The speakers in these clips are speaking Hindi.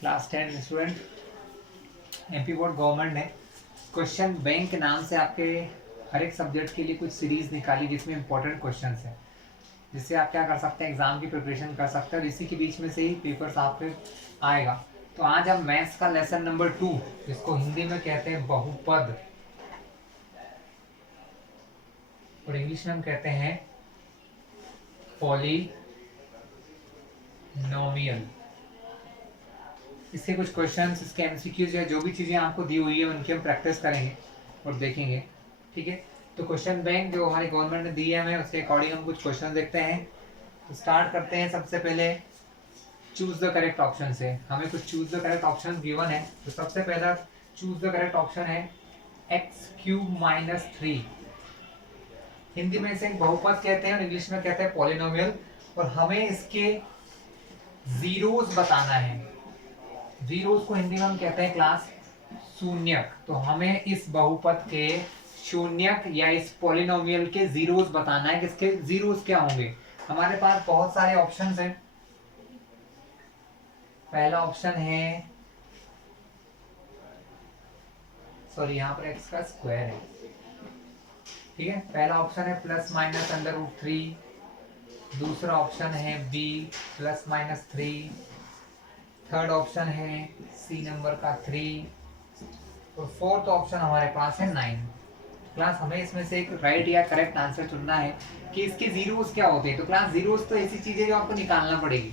Class 10 student, MP board government ने क्वेश्चन बैंक के नाम से आपके हर एक सब्जेक्ट के लिए कुछ सीरीज निकाली जिसमें इंपॉर्टेंट क्वेश्चन है, जिससे आप क्या कर सकते हैं, एग्जाम की प्रिपरेशन कर सकते हैं और इसी के बीच में से ही पेपर्स आपके आएगा। तो आज हम मैथ्स का लेसन नंबर 2, जिसको हिंदी में कहते हैं बहुपद और इंग्लिश में हम कहते हैं पॉलिनोमियल, इसके कुछ क्वेश्चंस, इसके एमसीक्यूज या जो भी चीज़ें आपको दी हुई है उनकी हम प्रैक्टिस करेंगे और देखेंगे। ठीक है, तो क्वेश्चन बैंक जो हमारी गवर्नमेंट ने दी है हमें, उसके अकॉर्डिंग हम कुछ क्वेश्चन देखते हैं। तो स्टार्ट करते हैं सबसे पहले चूज द करेक्ट ऑप्शन से। हमें कुछ choose the correct option given है। तो सबसे पहला चूज द करेक्ट ऑप्शन है x³ - 3। हिंदी में इसे बहुपद कहते हैं और इंग्लिश में कहते हैं पॉलिनोमियल, और हमें इसके जीरोस बताना है। जीरोस को हिंदी में हम कहते हैं क्लास शून्यक। तो हमें इस बहुपद के शून्यक या इस पॉलिनोमियल के जीरोस बताना है कि इसके जीरोस क्या होंगे। हमारे पास बहुत सारे ऑप्शंस हैं। पहला ऑप्शन है, सॉरी यहाँ पर x का स्क्वायर है। ठीक है, पहला ऑप्शन है ±√3। दूसरा ऑप्शन है b ±3। थर्ड ऑप्शन है सी नंबर का 3 और फोर्थ ऑप्शन हमारे पास है 9। क्लास हमें इसमें से एक राइट या करेक्ट आंसर चुनना है कि इसके जीरोस क्या होते हैं। तो क्लास जीरोस तो ऐसी चीज है जो आपको निकालना पड़ेगी,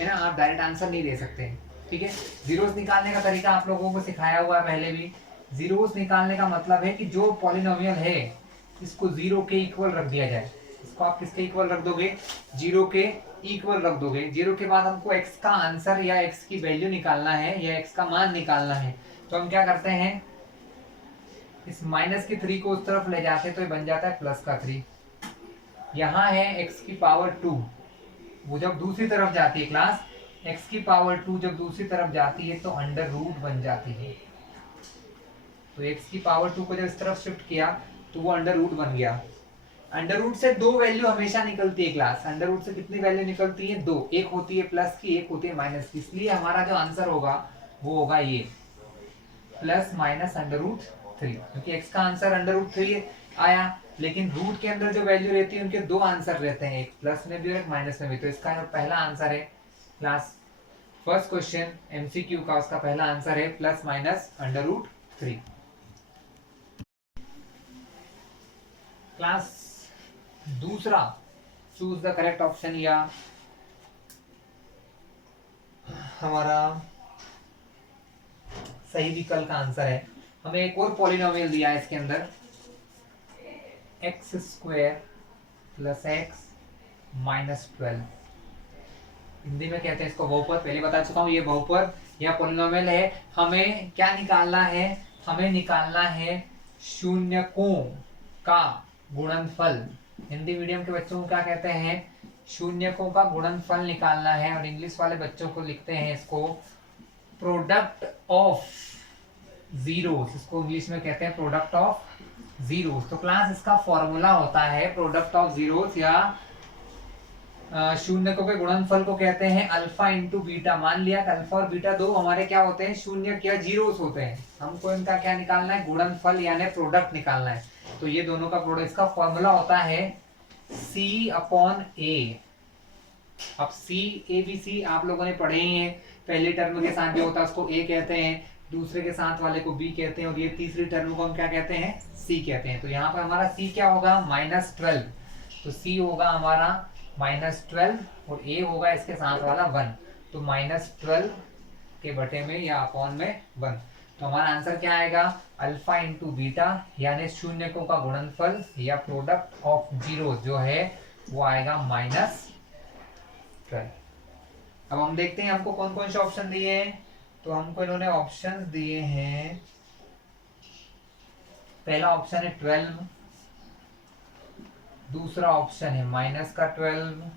है ना, आप डायरेक्ट आंसर नहीं दे सकते। ठीक है, जीरोस निकालने का तरीका आप लोगों को सिखाया हुआ है पहले भी। जीरोस निकालने का मतलब है कि जो पॉलिनोमियल है इसको जीरो के इक्वल रख दिया जाए। इसको आप किसके इक्वल रख दोगे, जीरो के इक्वल रख दोगे। जीरो के बाद हमको x का आंसर या x की वैल्यू निकालना है या x का मान निकालना है। तो हम क्या करते हैं, इस -3 को उस तरफ ले जाते तो ये बन जाता है +3। यहाँ है x⁻², वो जब दूसरी तरफ जाती है क्लास, x⁻² जब दूसरी तरफ जाती है तो √ बन जाती है। तो x⁻² को जब इस तरफ शिफ्ट किया तो वो √ बन गया। √ से दो वैल्यू हमेशा निकलती है क्लास। √ से कितनी वैल्यू निकलती है, दो। एक होती है प्लस की, एक होती है माइनस की। इसलिए हमारा जो आंसर होगा वो होगा ये ±√3, क्योंकि x का आंसर √3 आया, लेकिन रूट के अंदर जो वैल्यू रहती है उनके दो आंसर रहते हैं, एक प्लस में भी और एक माइनस में भी। तो इसका जो पहला आंसर है क्लास, फर्स्ट क्वेश्चन एमसीक्यू का, उसका पहला आंसर है ±√3। क्लास दूसरा चूज द करेक्ट ऑप्शन या हमारा सही विकल्प का आंसर है। हमें एक और पॉलिनोमियल दिया है इसके अंदर, x² + x - 12। हिंदी में कहते हैं इसको बहुपद, पहले बता चुका हूँ। ये बहुपद या पॉलिनोमियल है। हमें क्या निकालना है, हमें निकालना है शून्यकों का गुणनफल। हिंदी मीडियम के बच्चों को क्या कहते हैं, शून्यकों का गुणनफल निकालना है, और इंग्लिश वाले बच्चों को लिखते हैं इसको प्रोडक्ट ऑफ जीरोस। इसको इंग्लिश में कहते हैं प्रोडक्ट ऑफ जीरोस। तो क्लास इसका फॉर्मूला होता है प्रोडक्ट ऑफ जीरोस या शून्यकों के गुणनफल को कहते हैं अल्फा इंटू बीटा। मान लिया कि अल्फा और बीटा दो हमारे क्या होते हैं, शून्य या जीरोस होते हैं। हमको इनका क्या निकालना है, गुणनफल यानी प्रोडक्ट निकालना है। तो ये दोनों का प्रोडक्ट, इसका फॉर्मूला होता है C/A। अब C/ABC आप लोगों ने पढ़े ही हैं। पहले टर्म के साथ जो होता है उसको A कहते हैं, दूसरे के साथ वाले को B कहते हैं, और ये तीसरी टर्म को हम क्या कहते हैं, C कहते हैं। तो यहाँ पर हमारा C क्या होगा, -12। तो C होगा हमारा -12 और A होगा इसके साथ वाला 1। तो -12 के बटे में या अपॉन में 1। तो हमारा आंसर क्या आएगा, अल्फा इंटू बीटा यानी शून्यकों का गुणनफल या प्रोडक्ट ऑफ जीरो जो है वो आएगा -12। अब हम देखते हैं हमको कौन कौन से ऑप्शन दिए हैं। तो हमको इन्होंने ऑप्शन दिए हैं, पहला ऑप्शन है 12, दूसरा ऑप्शन है -12,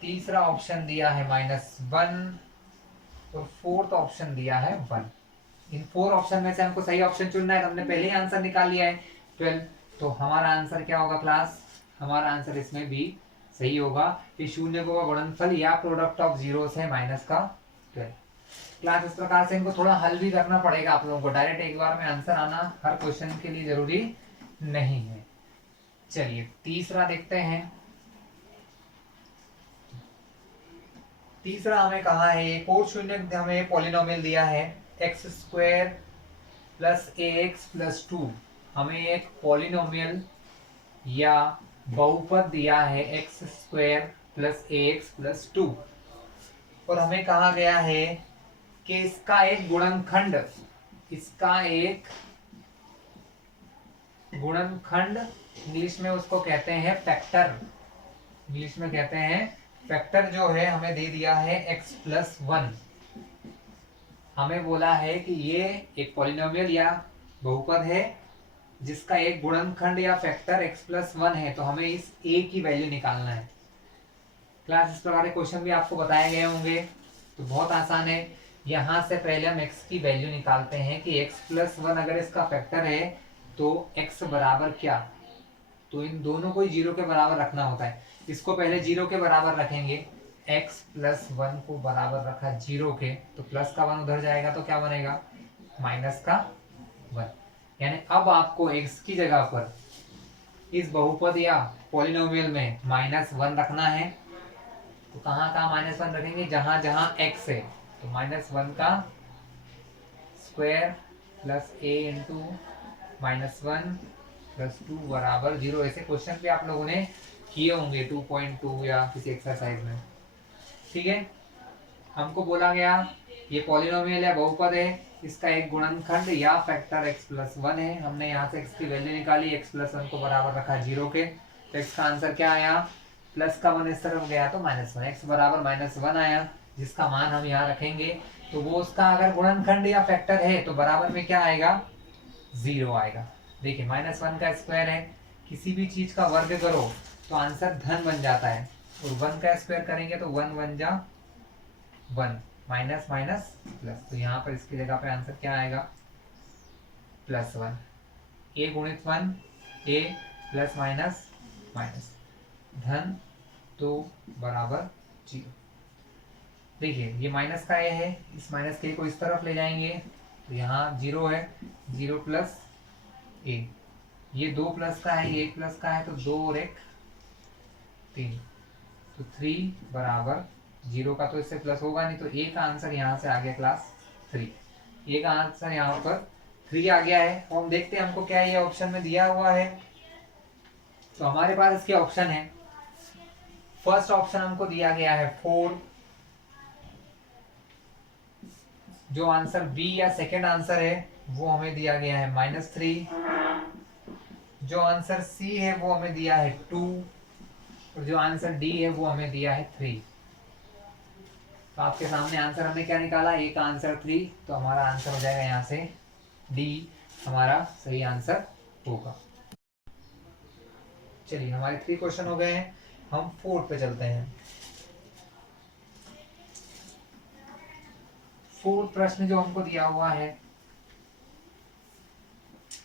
तीसरा ऑप्शन दिया है -1 और फोर्थ ऑप्शन दिया है 1। इन 4 ऑप्शन में से हमको सही ऑप्शन चुनना है। तो हमने पहले ही आंसर निकाल लिया है 12। तो हमारा आंसर क्या होगा क्लास, हमारा आंसर इसमें भी सही होगा कि शून्य का गुणनफल या प्रोडक्ट ऑफ जीरोस है -12। क्लास इस प्रकार से इनको थोड़ा हल भी करना पड़ेगा आप लोगों को, डायरेक्ट एक बार में आंसर आना हर क्वेश्चन के लिए जरूरी नहीं है। चलिए तीसरा देखते हैं। तीसरा हमें कहा है, एक और शून्य हमें पॉलिनोमियल दिया है एक्स स्क्वायर प्लस ए एक्स प्लस टू। हमें एक पॉलिनोमियल या बहुपद दिया है एक्स स्क्वायर प्लस ए एक्स प्लस टू, और हमें कहा गया है कि इसका एक गुणनखंड, इसका एक गुणनखंड, इंग्लिश में उसको कहते हैं फैक्टर, इंग्लिश में कहते हैं फैक्टर, जो है हमें दे दिया है x प्लस वन। हमें बोला है कि ये एक पॉलिनोमियल या बहुपद है जिसका एक गुणनखंड या फैक्टर x प्लस वन है, तो हमें इस a की वैल्यू निकालना है। क्लास इस प्रकार के क्वेश्चन भी आपको बताए गए होंगे, तो बहुत आसान है। यहाँ से पहले हम x की वैल्यू निकालते हैं कि x प्लस वन अगर इसका फैक्टर है तो x बराबर क्या, तो इन दोनों को जीरो के बराबर रखना होता है। इसको पहले जीरो के बराबर रखेंगे, x प्लस वन को बराबर रखा जीरो के, तो प्लस का वन उधर जाएगा तो क्या बनेगा, माइनस का वन। यानी अब आपको x की जगह पर इस बहुपद या पॉलिनोमियल में माइनस वन रखना है। तो कहाँ कहाँ माइनस वन रखेंगे, जहां जहां x है, तो माइनस वन का square plus a into minus one plus two बराबर जीरो। ऐसे क्वेश्चन भी आप लोगों ने किए होंगे 2.2 या किसी एक्सरसाइज में, ठीक है। हमको बोला गया ये पॉलिनोमियल है, बहुपद है, इसका एक गुणनखंड या फैक्टर x प्लस वन है। हमने यहाँ से x की वैल्यू निकाली, x प्लस वन को बराबर रखा जीरो के, तो x का आंसर क्या आया, प्लस का वन इस तरफ गया तो माइनस वन, एक्स बराबर माइनस वन आया, जिसका मान हम यहाँ रखेंगे। तो वो उसका अगर गुणनखंड या फैक्टर है तो बराबर में क्या आएगा, जीरो आएगा। देखिए माइनस वन का स्क्वायर है, किसी भी चीज का वर्ग करो तो आंसर धन बन जाता है, और वन का स्क्वायर करेंगे तो वन वन जा वन, माइनस माइनस प्लस, तो यहाँ पर इसकी जगह पे आंसर क्या आएगा, प्लस वन। ए गुणित one, A plus minus minus, धन दो बराबर जीरो। देखिए ये माइनस का ए है, इस माइनस के को इस तरफ ले जाएंगे तो यहाँ जीरो है, जीरो प्लस ए, ये दो प्लस का है, ये एक प्लस का है, तो दो और एक तीन, तो थ्री बराबर जीरो का तो इससे प्लस होगा नहीं, तो ए का आंसर यहाँ से आ गया क्लास थ्री। ए का आंसर यहाँ पर थ्री आ गया है। और हम देखते हैं हमको क्या ये ऑप्शन में दिया हुआ है, तो हमारे पास इसके ऑप्शन है। फर्स्ट ऑप्शन हमको दिया गया है फोर, जो आंसर बी या सेकंड आंसर है वो हमें दिया गया है माइनस थ्री, जो आंसर सी है वो हमें दिया है टू, और जो आंसर डी है वो हमें दिया है थ्री। तो आपके सामने आंसर हमने क्या निकाला, ए का आंसर थ्री, तो हमारा आंसर हो जाएगा यहाँ से डी हमारा सही आंसर होगा। चलिए हमारे थ्री क्वेश्चन हो गए हैं, हम फोर्थ पे चलते हैं। फोर्थ प्रश्न जो हमको दिया हुआ है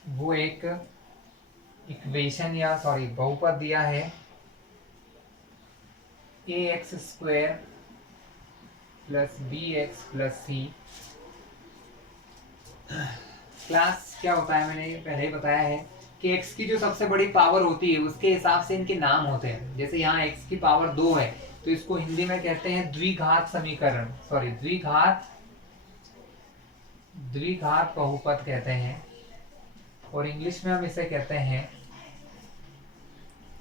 वो एक इक्वेशन या सॉरी बहुपद दिया है A X square plus B X plus C. Class क्या होता है, मैंने पहले ही बताया है कि x की जो सबसे बड़ी पावर होती है उसके हिसाब से इनके नाम होते हैं। जैसे यहाँ x की पावर 2 है तो इसको हिंदी में कहते हैं द्विघात समीकरण, सॉरी द्विघात बहुपद कहते हैं, और इंग्लिश में हम इसे कहते हैं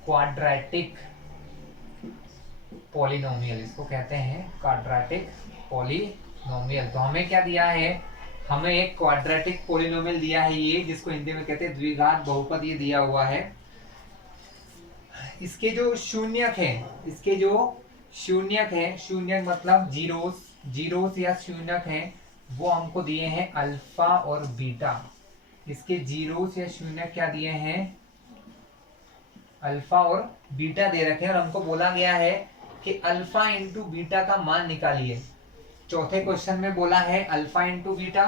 क्वाड्रेटिक पॉलिनोमियल, इसको कहते हैं क्वाड्रेटिक पॉलिनोमियल। तो हमें क्या दिया है, हमें एक क्वाड्रेटिक पॉलिनोमियल दिया है ये, जिसको हिंदी में कहते हैं द्विघात बहुपद, ये दिया हुआ है। इसके जो शून्यक है, इसके जो शून्यक है, शून्यक मतलब जीरोस या शून्यक है, वो हमको दिए हैं अल्फा और बीटा। इसके जीरोस या शून्यक क्या दिए हैं, अल्फा और बीटा दे रखे हैं, और हमको बोला गया है कि अल्फा इंटू बीटा का मान निकालिए। चौथे क्वेश्चन में बोला है अल्फा इंटू बीटा,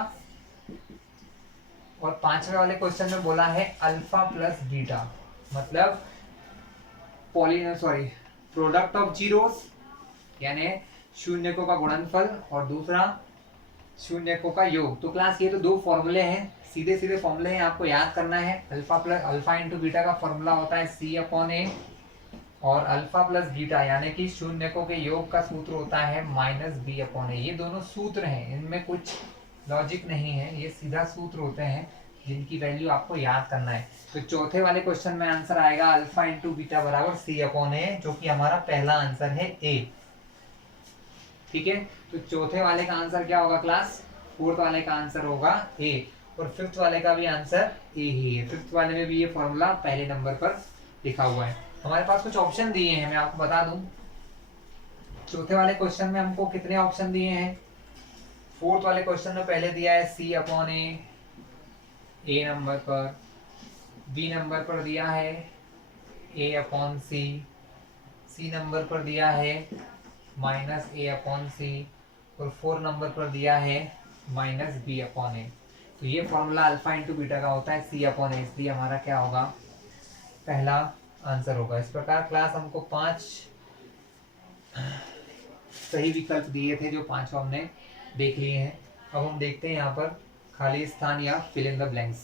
और पांचवे वाले क्वेश्चन में बोला है अल्फा प्लस बीटा, मतलब प्रोडक्ट ऑफ जीरोस यानी शून्यकों का गुणनफल, और दूसरा शून्यकों का योग। तो क्लास ये तो दो फॉर्मूले हैं, सीधे सीधे फॉर्मूले हैं, आपको याद करना है। अल्फा इंटू बीटा का फॉर्मूला होता है C/A, और अल्फा प्लस बीटा यानी कि शून्यकों के योग का सूत्र होता है -B/A। ये दोनों सूत्र हैं, इनमें कुछ लॉजिक नहीं है, ये सीधा सूत्र होते हैं जिनकी वैल्यू आपको याद करना है। तो चौथे वाले क्वेश्चन में आंसर आएगा अल्फा इंटू बीटा बराबर C/A, जो कि हमारा पहला आंसर है ए। ठीक है, तो चौथे वाले का आंसर क्या होगा क्लास? फोर्थ वाले का आंसर होगा ए, और फिफ्थ वाले का भी आंसर ए ही है। फिफ्थ वाले में भी ये फॉर्मूला पहले नंबर पर लिखा हुआ है। हमारे पास कुछ ऑप्शन दिए हैं, मैं आपको बता दूं। चौथे वाले क्वेश्चन में हमको कितने ऑप्शन दिए हैं? फोर्थ वाले क्वेश्चन में पहले दिया है C/A ए नंबर पर, बी नंबर पर दिया है A/C, सी नंबर पर दिया है -A/C, और 4 नंबर पर दिया है -B/A। तो ये फॉर्मूला अल्फा इंटू बीटा का होता है C/A, इसलिए हमारा क्या होगा? पहला आंसर होगा। इस प्रकार क्लास हमको 5 सही विकल्प दिए थे, जो 5 हमने देख लिए हैं। अब हम देखते हैं यहाँ पर खाली स्थान या फिल इन द ब्लैंक्स।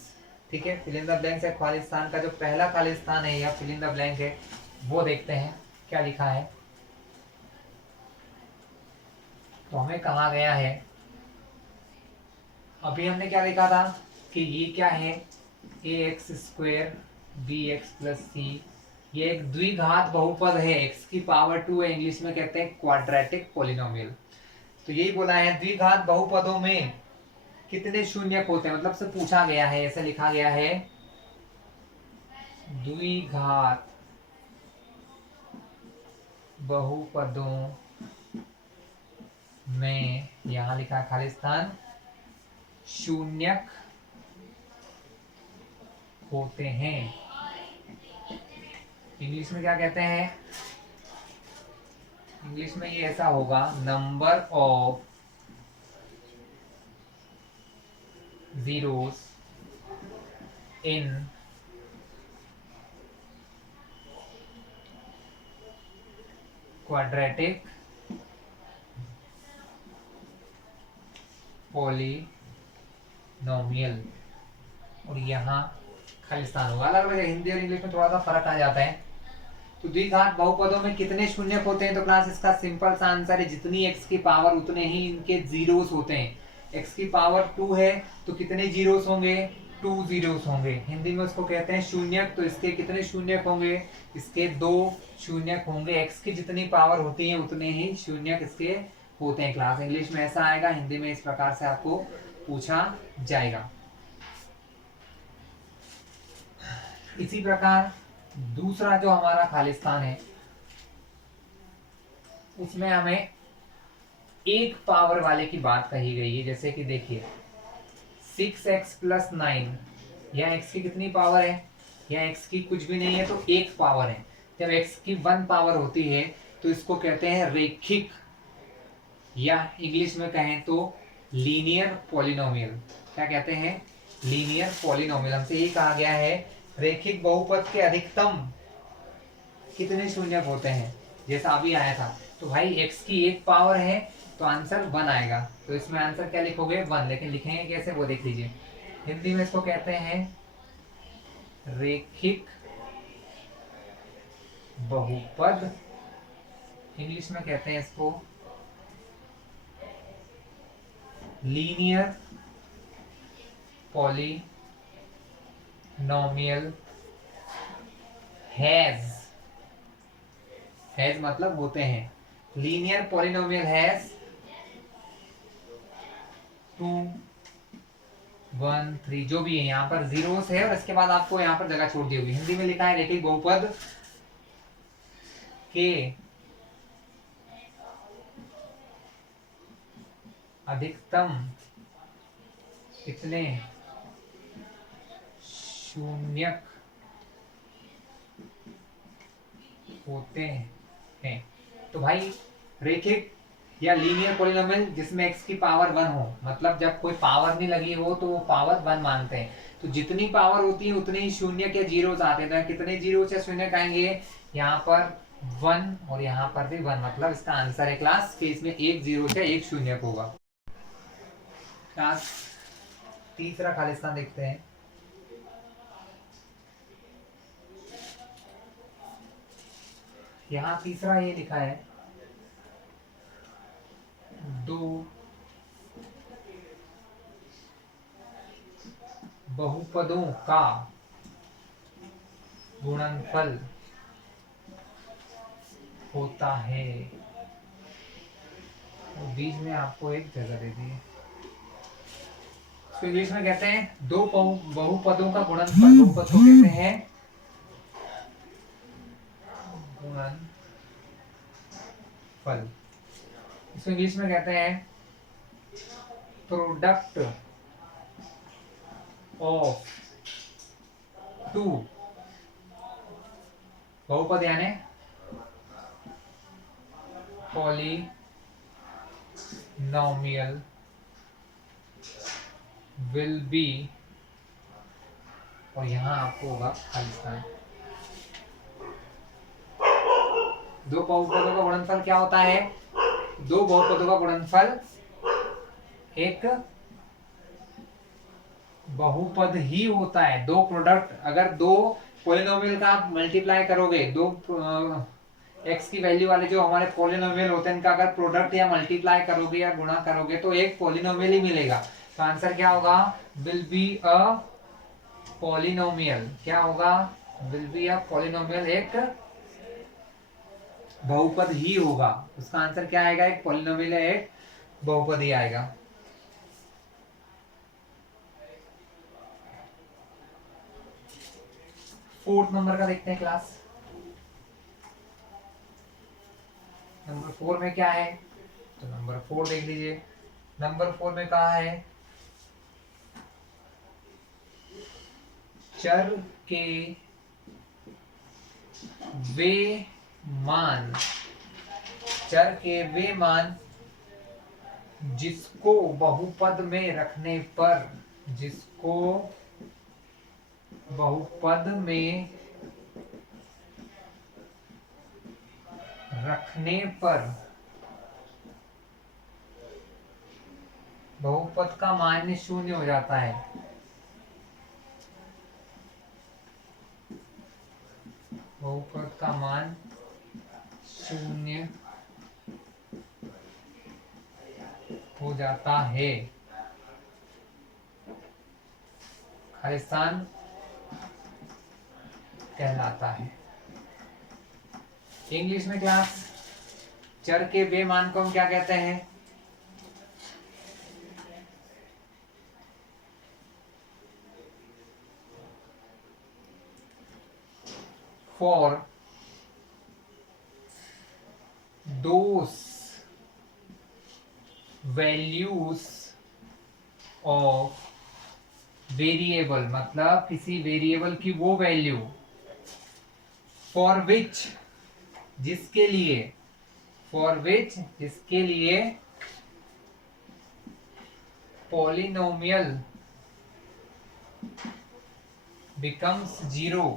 ठीक है, फिल इन द ब्लैंक्स या खाली स्थान का जो पहला खाली स्थान है या फिल इन द ब्लैंक है, वो देखते हैं क्या लिखा है। तो हमें कहा गया है, अभी हमने क्या देखा था कि ये क्या है, ax² bx + c, ये एक द्विघात बहुपद है, x की पावर 2 है, इंग्लिश में कहते हैं क्वाड्रेटिक पॉलिनोमियल। तो यही बोला है, द्विघात बहुपदों में कितने शून्यक होते हैं, मतलब से पूछा गया है, ऐसे लिखा गया है, द्विघात बहुपदों में, यहां लिखा है खाली स्थान, शून्यक होते हैं। इंग्लिश में क्या कहते हैं? इंग्लिश में ये ऐसा होगा, number of zeros in quadratic polynomial, और यहाँ खाली स्थान होगा। अलग अलग हिंदी और इंग्लिश में थोड़ा सा फर्क आ जाता है। तो द्विघात बहुपदों में कितने शून्यक होते हैं? तो क्लास इसका सिंपल सा आंसर है, जितनी x की पावर उतने ही इनके जीरोस होते हैं। x की पावर 2 है तो कितने जीरोस होंगे? 2 जीरोस होंगे। हिंदी में उसको कहते हैं शून्यक। तो इसके कितने शून्यक होंगे? इसके 2 शून्यक होंगे। x की जितनी पावर होती है उतने ही शून्यक इसके होते हैं। क्लास इंग्लिश में ऐसा आएगा, हिंदी में इस प्रकार से आपको पूछा जाएगा। इसी प्रकार दूसरा जो हमारा खाली स्थान है, उसमें हमें एक पावर वाले की बात कही गई है। जैसे कि देखिए 6x + 9, यहाँ x की कितनी पावर है? यहाँ x की कुछ भी नहीं है, तो एक पावर है। जब x की 1 पावर होती है तो इसको कहते हैं रेखिक, या इंग्लिश में कहें तो लीनियर पॉलिनोमियल। क्या कहते हैं? Linear polynomial. हमसे ये कहा गया है, रेखिक बहुपद के अधिकतम कितने शून्यक होते हैं, जैसा अभी आया था। तो भाई x की एक पावर है तो आंसर 1 आएगा। तो इसमें आंसर क्या लिखोगे? 1। लेकिन लिखेंगे कैसे वो देख लीजिए। हिंदी में इसको कहते हैं रेखिक बहुपद, इंग्लिश में कहते हैं इसको लीनियर पॉलिनोमियल हैज मतलब होते हैं। लीनियर पॉलिनोमियल हैज 2, 1, 3 जो भी है, यहाँ पर जीरोस है और इसके बाद आपको यहाँ पर जगह छोड़ दी होगी। हिंदी में लिखा है रेखिक बहुपद के अधिकतम कितने शून्यक होते हैं। तो भाई रेखिक या लीनियर पॉलिनोमियल जिसमें x की पावर 1 हो, मतलब जब कोई पावर नहीं लगी हो तो वो पावर 1 मानते हैं। तो जितनी पावर होती है उतने ही शून्यक या जीरोस आते हैं। तो कितने जीरोस या शून्यक आएंगे? यहाँ पर 1 और यहाँ पर भी 1, मतलब इसका आंसर है क्लास कि इसमें एक जीरो या एक शून्यक होगा। क्लास तीसरा खालिस्तान देखते हैं। यहाँ तीसरा ये लिखा है, दो बहुपदों का गुणनफल होता है। तो बीच में आपको एक जगह दे दी है, तो इंग्लिश में कहते हैं दो बहुपदों का गुणनफल, बहुपद को कहते हैं गुणनफल। इसको इंग्लिश में कहते हैं प्रोडक्ट ऑफ टू, बहुपद यानी पॉलिनोमियल विल बी, और यहां आपको होगा खालिस्तान। दो बहुपदों का गुणनफल क्या होता है? दो बहुपदों का गुणनफल एक बहुपद ही होता है। दो प्रोडक्ट, अगर दो पॉलिनोमियल का आप मल्टीप्लाई करोगे, दो एक्स की वैल्यू वाले जो हमारे पॉलिनोमियल होते हैं, इनका अगर प्रोडक्ट या मल्टीप्लाई करोगे या गुणा करोगे तो एक पॉलिनोमियल ही मिलेगा। तो आंसर क्या होगा? Will be a polynomial. क्या होगा? विल बी अ पॉलिनोमियल, एक बहुपद ही होगा। उसका आंसर क्या आएगा? एक पॉलिनोमियल है, एक बहुपद ही आएगा। फोर्थ नंबर का देखते हैं क्लास। नंबर 4 में क्या है? तो नंबर 4 देख लीजिए। नंबर 4 में कहा है चर के वे मान, चर के वे मान जिसको बहुपद में रखने पर, जिसको बहुपद में रखने पर बहुपद का मान शून्य हो जाता है। बहुपद का मान शून्य हो जाता है, खालिस्तान कहलाता है। इंग्लिश में क्लास चर के वे मान को हम क्या कहते हैं? For those values of variable, मतलब किसी वेरिएबल की वो वैल्यू, फॉर विच जिसके लिए, फॉर विच जिसके लिए पॉलिनोमियल बिकम्स जीरो।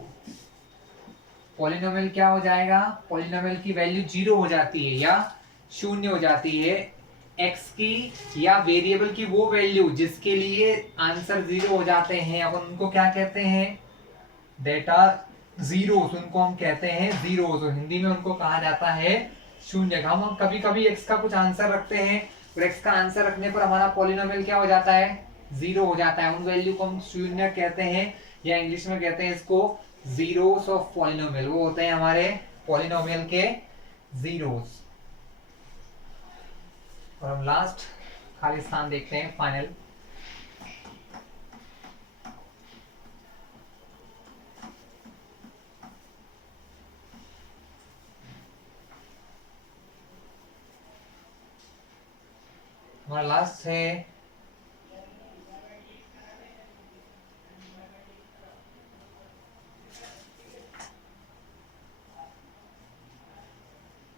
पॉलिनोमियल क्या हो जाएगा? पॉलिनोमियल की वैल्यू जीरो हो जाती है या शून्य हो जाती है एक्स की, या वेरिएबल की वो वैल्यू जिसके लिए आंसर जीरो हो जाते हैं, अब उनको क्या कहते हैं? दैट आर जीरोस, उनको हम कहते हैं जीरोस। हिंदी में उनको कहा जाता है शून्य। हम कभी कभी एक्स का कुछ आंसर रखते हैं और एक्स का आंसर रखने पर हमारा पॉलिनोमियल क्या हो जाता है? जीरो हो जाता है। उन वैल्यू को हम शून्य कहते हैं, या इंग्लिश में कहते हैं इसको जीरोस ऑफ पॉलिनोमियल। वो होते हैं हमारे पॉलिनोमियल के जीरोस। और हम लास्ट खालिस्तान देखते हैं, फाइनल। हमारा लास्ट है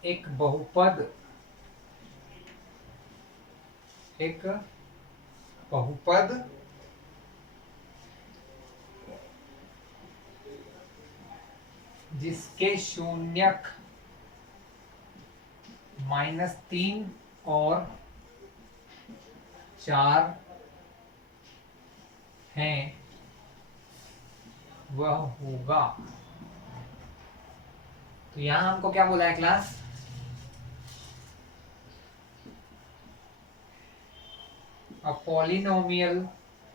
एक बहुपद, एक बहुपद जिसके शून्यक -3 और 4 हैं वह होगा। तो यहां हमको क्या बोला है क्लास, अ पॉलिनोमियल,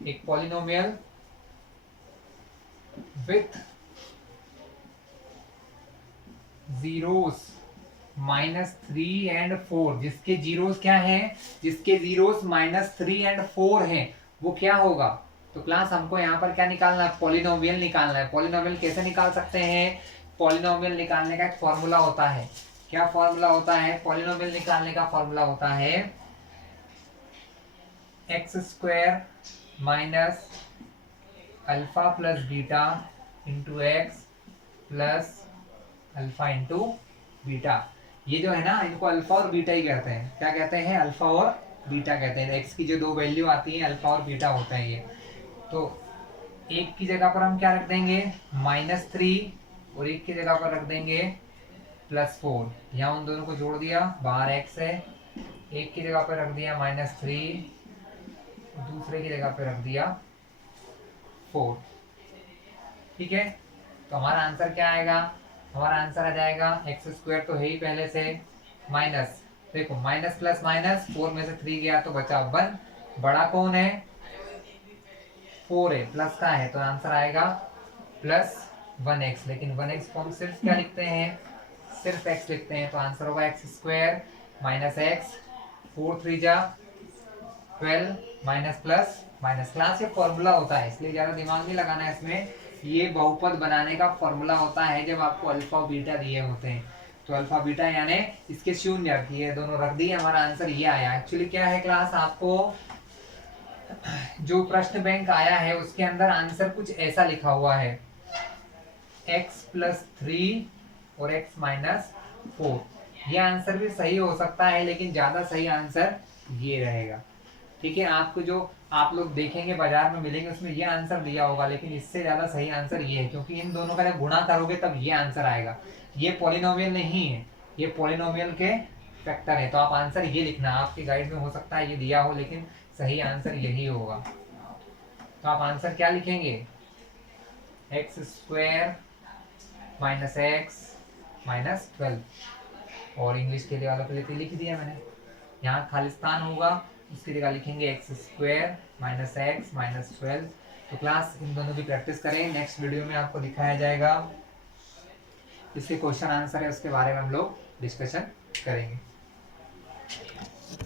एक पॉलिनोमियल विथ जीरोस -3 और 4, जिसके जीरोस क्या हैं, जिसके जीरोस -3 और 4 हैं, वो क्या होगा। तो क्लास हमको यहाँ पर क्या निकालना है, पॉलिनोमियल निकालना है। पॉलिनोमियल कैसे निकाल सकते हैं, पॉलिनोमियल निकालने का एक फॉर्मूला होता है। क्या फॉर्मूला होता है, पॉलिनोमियल निकालने का फॉर्मूला होता है x² minus alpha plus beta into x plus alpha into beta. ये जो है ना, इनको अल्फा और बीटा ही कहते हैं। क्या कहते हैं, अल्फा और बीटा कहते हैं। एक्स की जो दो वैल्यू आती है अल्फा और बीटा होता है ये। तो एक की जगह पर हम क्या रख देंगे, -3, और एक की जगह पर रख देंगे +4। यहाँ उन दोनों को जोड़ दिया, बाहर एक्स है, एक की जगह पर रख दिया -3, दूसरे की जगह पर रख दिया 4। ठीक है, तो हमारा आंसर क्या आएगा, हमारा आंसर आ जाएगा x² तो है ही पहले से, माइनस, देखो माइनस प्लस माइनस, 4 में से 3 गया तो बचा 1, बड़ा कौन है 4 है, प्लस का है, तो आंसर आएगा +1x। लेकिन 1x को हम सिर्फ क्या लिखते हैं, सिर्फ x लिखते हैं, तो आंसर होगा x² माइनस x, 4 3 जा 12 माइनस प्लस माइनस। क्लास ये फॉर्मूला होता है, इसलिए ज्यादा दिमाग नहीं लगाना है इसमें। ये बहुपद बनाने का फॉर्मूला होता है जब आपको अल्फा और बीटा दिए होते हैं। तो अल्फा बीटा यानी इसके शून्य रख दिए, दोनों रख दिए, हमारा आंसर ये आया। एक्चुअली क्या है क्लास, आपको जो प्रश्न बैंक आया है उसके अंदर आंसर कुछ ऐसा लिखा हुआ है, x+3 और x-4। ये आंसर भी सही हो सकता है, लेकिन ज्यादा सही आंसर ये रहेगा। ठीक है, आपको जो आप लोग देखेंगे बाजार में मिलेंगे उसमें ये आंसर दिया होगा, लेकिन इससे ज्यादा सही आंसर ये है, क्योंकि इन दोनों का जब गुणा करोगे तब ये आंसर आएगा। ये पॉलिनोमियल नहीं है, ये पॉलिनोमियल के फैक्टर है। तो आप आंसर ये लिखना, आपकी गाइड में हो सकता है ये दिया हो, लेकिन सही आंसर यही होगा। तो आप आंसर क्या लिखेंगे, x² माइनस एक्स माइनस 12, और इंग्लिश के लिए वालों के लिए लिख दिया मैंने। यहाँ खालिस्तान होगा, उसकी जगह लिखेंगे x² माइनस एक्स माइनस 12। तो क्लास इन दोनों की प्रैक्टिस करें, नेक्स्ट वीडियो में आपको दिखाया जाएगा इसके क्वेश्चन आंसर है, उसके बारे में हम लोग डिस्कशन करेंगे।